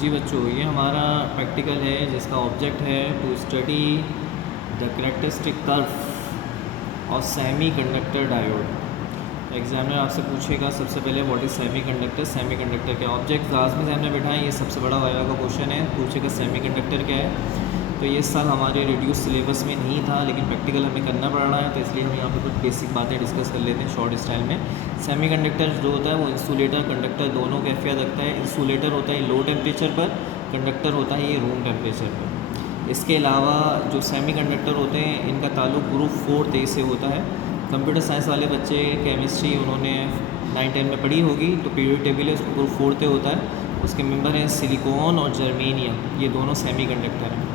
जी बच्चों, ये हमारा प्रैक्टिकल है जिसका ऑब्जेक्ट है to study the characteristic curve और सेमी कंडक्टर डायोड। एग्जामिनर आपसे पूछेगा सबसे पहले what is semiconductor. Semiconductor क्या ऑब्जेक्ट लाजमी ध्यान में बैठाएं, ये सबसे बड़ा वायवा का क्वेश्चन है। पूछेगा सेमी कंडक्टर क्या है। तो ये साल हमारे रिड्यूस सिलेबस में नहीं था, लेकिन प्रैक्टिकल हमें करना पड़ रहा है, तो इसलिए हम यहाँ पर कुछ बेसिक बातें डिस्कस कर लेते हैं शॉर्ट स्टाइल में। सेमी कंडक्टर जो होता है वो इंसुलेटर कंडक्टर दोनों कैफियत रखता है। इंसुलेटर होता है लो टेम्परेचर पर, कंडक्टर होता है ये रूम टेम्परेचर पर। इसके अलावा जो सेमी कंडक्टर होते हैं इनका ताल्लुक ग्रुप 4 से होता है। कंप्यूटर साइंस वाले बच्चे केमिस्ट्री उन्होंने 9-10 में पढ़ी होगी, तो पीरियड टेबल है उसको ग्रुप 4 होता है। उसके मेंबर हैं सिलिकॉन और जर्मेनियम, ये दोनों सेमी कंडक्टर हैं।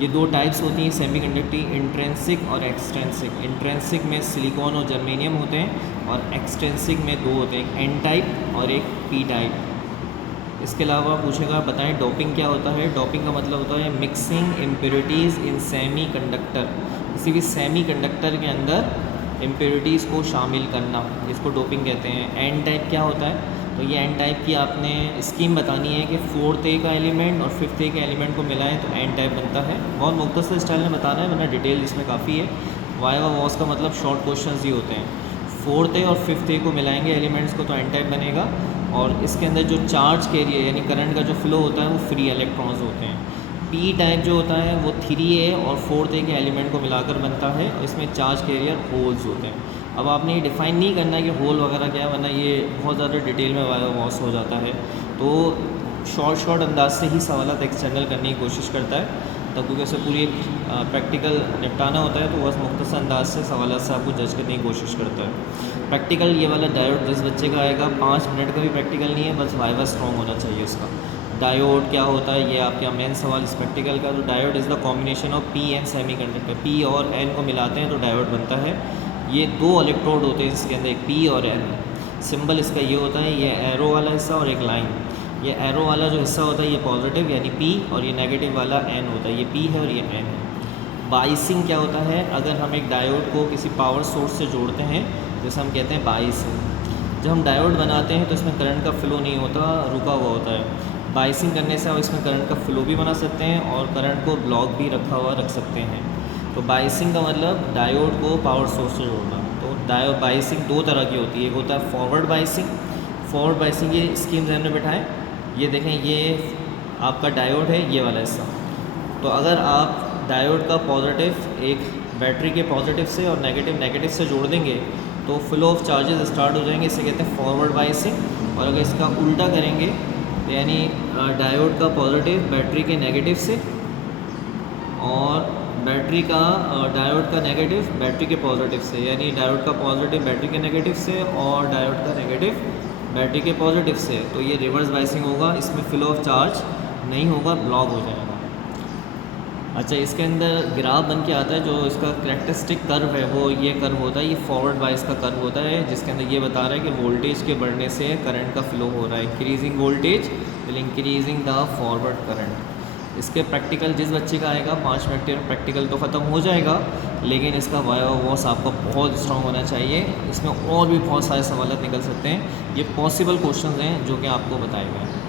ये दो टाइप्स होती हैं सेमी कंडक्टिंग, इंट्रेंसिक और एक्सट्रेंसिक। इंट्रेंसिक में सिलिकॉन और जर्मेनियम होते हैं और एक्सट्रेंसिक में दो होते हैं, एक एन टाइप और एक पी टाइप। इसके अलावा पूछेगा बताएं डोपिंग क्या होता है। डोपिंग का मतलब होता है mixing impurities in semi conductor, किसी भी सेमी कंडक्टर के अंदर इम्प्योरिटीज़ को शामिल करना, इसको डोपिंग कहते हैं। एन टाइप क्या होता है, तो ये एन टाइप की आपने स्कीम बतानी है कि 4th A का एलिमेंट और 5th A के एलिमेंट को मिलाएं तो एन टाइप बनता है। बहुत मुख्तसर स्टाइल में बताना है वरना डिटेल इसमें काफ़ी है। वाइवा वॉस का मतलब शॉर्ट क्वेश्चंस ही होते हैं। 4th A और 5th A को मिलाएंगे एलिमेंट्स को तो एन टाइप बनेगा। और इसके अंदर जो चार्ज कैरियर यानी करंट का जो फ्लो होता है वो फ्री इलेक्ट्रॉन्स होते हैं। पी टाइप जो होता है वो 3A और 4th A के एलिमेंट को मिलाकर बनता है और इसमें चार्ज कैरियर होल्स होते हैं। अब आपने ये डिफ़ाइन नहीं करना है कि होल वगैरह क्या है, वरना ये बहुत ज़्यादा डिटेल में वाइवा वॉस हो जाता है। तो शॉर्ट अंदाज से ही सवालात एक्सटर्नल करने की कोशिश करता है, तब क्योंकि उसे पूरी प्रैक्टिकल निपटाना होता है तो बस मुख्तसर अंदाज से सवालात से आपको जज करने की कोशिश करता है। प्रैक्टिकल ये वाला डायोड जिस बच्चे का आएगा 5 मिनट का भी प्रैक्टिकल नहीं है, बस वाइवा स्ट्रॉन्ग होना चाहिए उसका। डायोड क्या होता है ये आपका मेन सवाल इस प्रैक्टिकल का। तो diode is the combination of P and semi conductor. P और एन को मिलाते हैं तो डायोड बनता है। ये दो इलेक्ट्रोड होते हैं इसके अंदर, एक पी और एन। सिंबल इसका ये होता है, ये एरो वाला हिस्सा और एक लाइन। ये एरो वाला जो हिस्सा होता है ये पॉजिटिव यानी पी, और ये नेगेटिव वाला एन होता है, ये पी है और ये एन है। बाइसिंग क्या होता है, अगर हम एक डायोड को किसी पावर सोर्स से जोड़ते हैं जैसे हम कहते हैं बाइसिंग। जब हम डायोड बनाते हैं तो इसमें करंट का फ्लो नहीं होता, रुका हुआ होता है। बाइसिंग करने से हम इसमें करंट का फ्लो भी बना सकते हैं और करंट को ब्लॉक भी रखा हुआ रख सकते हैं। तो बाइसिंग का मतलब डायोड को पावर सोर्स से जोड़ना। तो डायोड बाइसिंग दो तरह की होती है, एक होता है फॉरवर्ड बाइसिंग। फॉरवर्ड बाइसिंग ये स्कीम ध्यान में बैठाएं, ये देखें ये आपका डायोड है ये वाला हिस्सा। तो अगर आप डायोड का पॉजिटिव एक बैटरी के पॉजिटिव से और नेगेटिव से जोड़ देंगे तो फ्लो ऑफ चार्जेस स्टार्ट हो जाएंगे, इसे कहते हैं फॉरवर्ड बाइसिंग। और अगर इसका उल्टा करेंगे यानी डायोड का पॉजिटिव बैटरी के नेगेटिव से और बैटरी का डायोड का नेगेटिव बैटरी के पॉजिटिव से, यानी डायोड का पॉजिटिव बैटरी के नेगेटिव से और डायोड का नेगेटिव बैटरी के पॉजिटिव से, तो ये रिवर्स बाइसिंग होगा। इसमें फ्लो ऑफ चार्ज नहीं होगा, ब्लॉक हो जाएगा। अच्छा, इसके अंदर ग्राफ बन के आता है, जो इसका कैरेक्टरिस्टिक कर्व है वो ये कर्व होता है, ये फॉरवर्ड बाइस का कर्व होता है, जिसके अंदर ये बता रहा है कि वोल्टेज के बढ़ने से करंट का फ्लो हो रहा है। Increasing voltage will increasing the forward current. इसके प्रैक्टिकल जिस बच्चे का आएगा 5 मिनट में प्रैक्टिकल तो ख़त्म हो जाएगा, लेकिन इसका वाइवा वॉस आपका बहुत स्ट्रॉन्ग होना चाहिए। इसमें और भी बहुत सारे सवाल निकल सकते हैं, ये पॉसिबल क्वेश्चन हैं जो कि आपको बताए गए हैं।